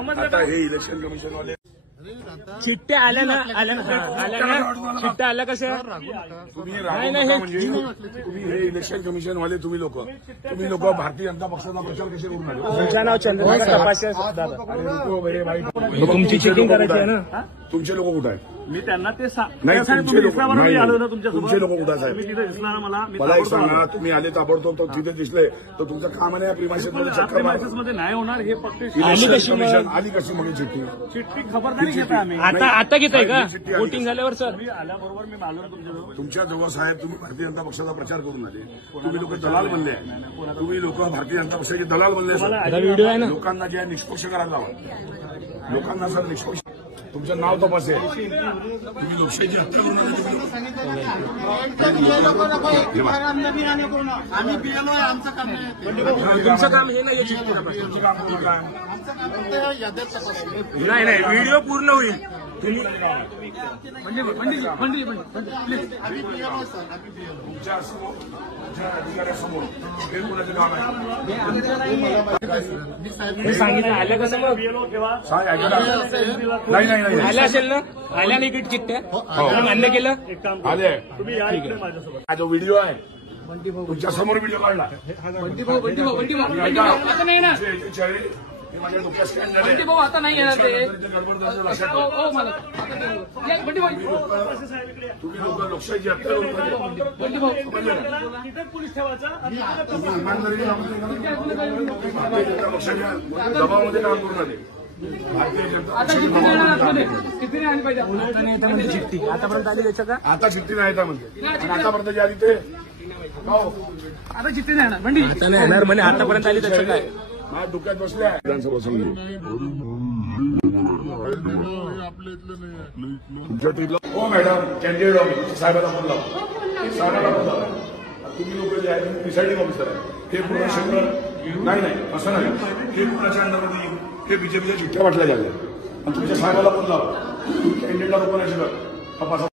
आता हे election commission वाले चिठ्ठ्या आल्या ना चिठ्ठ्या आल्या कशा तुम्ही राहू म्हणजे तुम्ही हे इलेक्शन कमिशन वाले तुम्ही लोक भारतीय जनता पक्षाचा प्रचार कसे करून आले? तुमचं नाव चंद्रशेखर तपासे तुमची चेकिंग करायची आहे ना? तुमचे लोक कुठे आहेत? मी त्यांना ते नाही तुमचे लोक आलो ना तुमच्यासोबत. तुमचे लोक कुठे साहेब? तिथे दिसला ना मला एक सांगा, तुम्ही आले ताबडतोब तो तिथे दिसले तर तुमचं काम नाही प्रिमायसेस मध्ये चक्कर मध्ये नाही होणार हे फक्त इलेक्शन कमिशन आली कशी मग चिठ्ठी खबरदारी घेता आम्ही. आता घेताय का वोटिंग झाल्यावर? सर मी आल्याबरोबर मी आलो तुमच्याजवळ. तुमच्या जवळ साहेब तुम्ही भारतीय जनता पक्षाचा प्रचार करून आले, तुम्ही लोक दलाल बनले, तुम्ही लोक भारतीय जनता पक्षाचे दलाल बनले. व्हिडिओ आहे ना? लोकांना जे निष्पक्ष करायला लावा, लोकांना सर निष्पक्ष. तुमचं नाव तपासेल, तुम्ही लोकशाहीची हत्या करून आले. तुमचं काम हे नाही नाही व्हिडिओ पूर्ण होईल. अधिकाऱ्यासमोर हे कोणाचं काम आहे? सांगितलं आल्या कसं मग? नाही आल्या असेल ना? आल्या नाही की चिठ्ठ्या मान्य केलं आले. तुम्ही या इकडे माझ्यासोबत. हा जो व्हिडिओ आहे तुमच्या समोर व्हिडिओ काढला माझ्या डोक्यात स्कॅन झाले. भाऊ आता नाही येणार ते. तुम्ही लोक लोकशाहीची हत्या पोलीस ठेवायचा पक्षाच्या दबावामध्ये काम करून आले. भारतीय जनता चिठ्ठी आतापर्यंत आली त्याच्या का? आता चिठ्ठी नाही येतात म्हणजे आतापर्यंत जी आली ते आता चिठ्ठी नाही येणार. बंडी आता नाही येणार म्हणे. आतापर्यंत आली त्याचं काय? माझ्या डोक्यात बसल्या विधानसभा समजू तुमच्या ट्रीपला. हो मॅडम कॅन्डिडेट ऑफिस साहेबांना फोन लावा, साहेबांना फोन लावा. तुम्ही लोक जे आहे तुम्ही प्रिसाइडिंग ऑफिसर आहे. हे पूर्ण क्षेत्र नाही असं नाही. हे कुणाच्या अंडरमध्ये येऊन हे बीजेपीच्या चिठ्ठ्या वाटल्या गेल्या आणि तुमच्या साहेबाला फोन लावा, कॅन्डिडेटला रोखण्याची तपासा.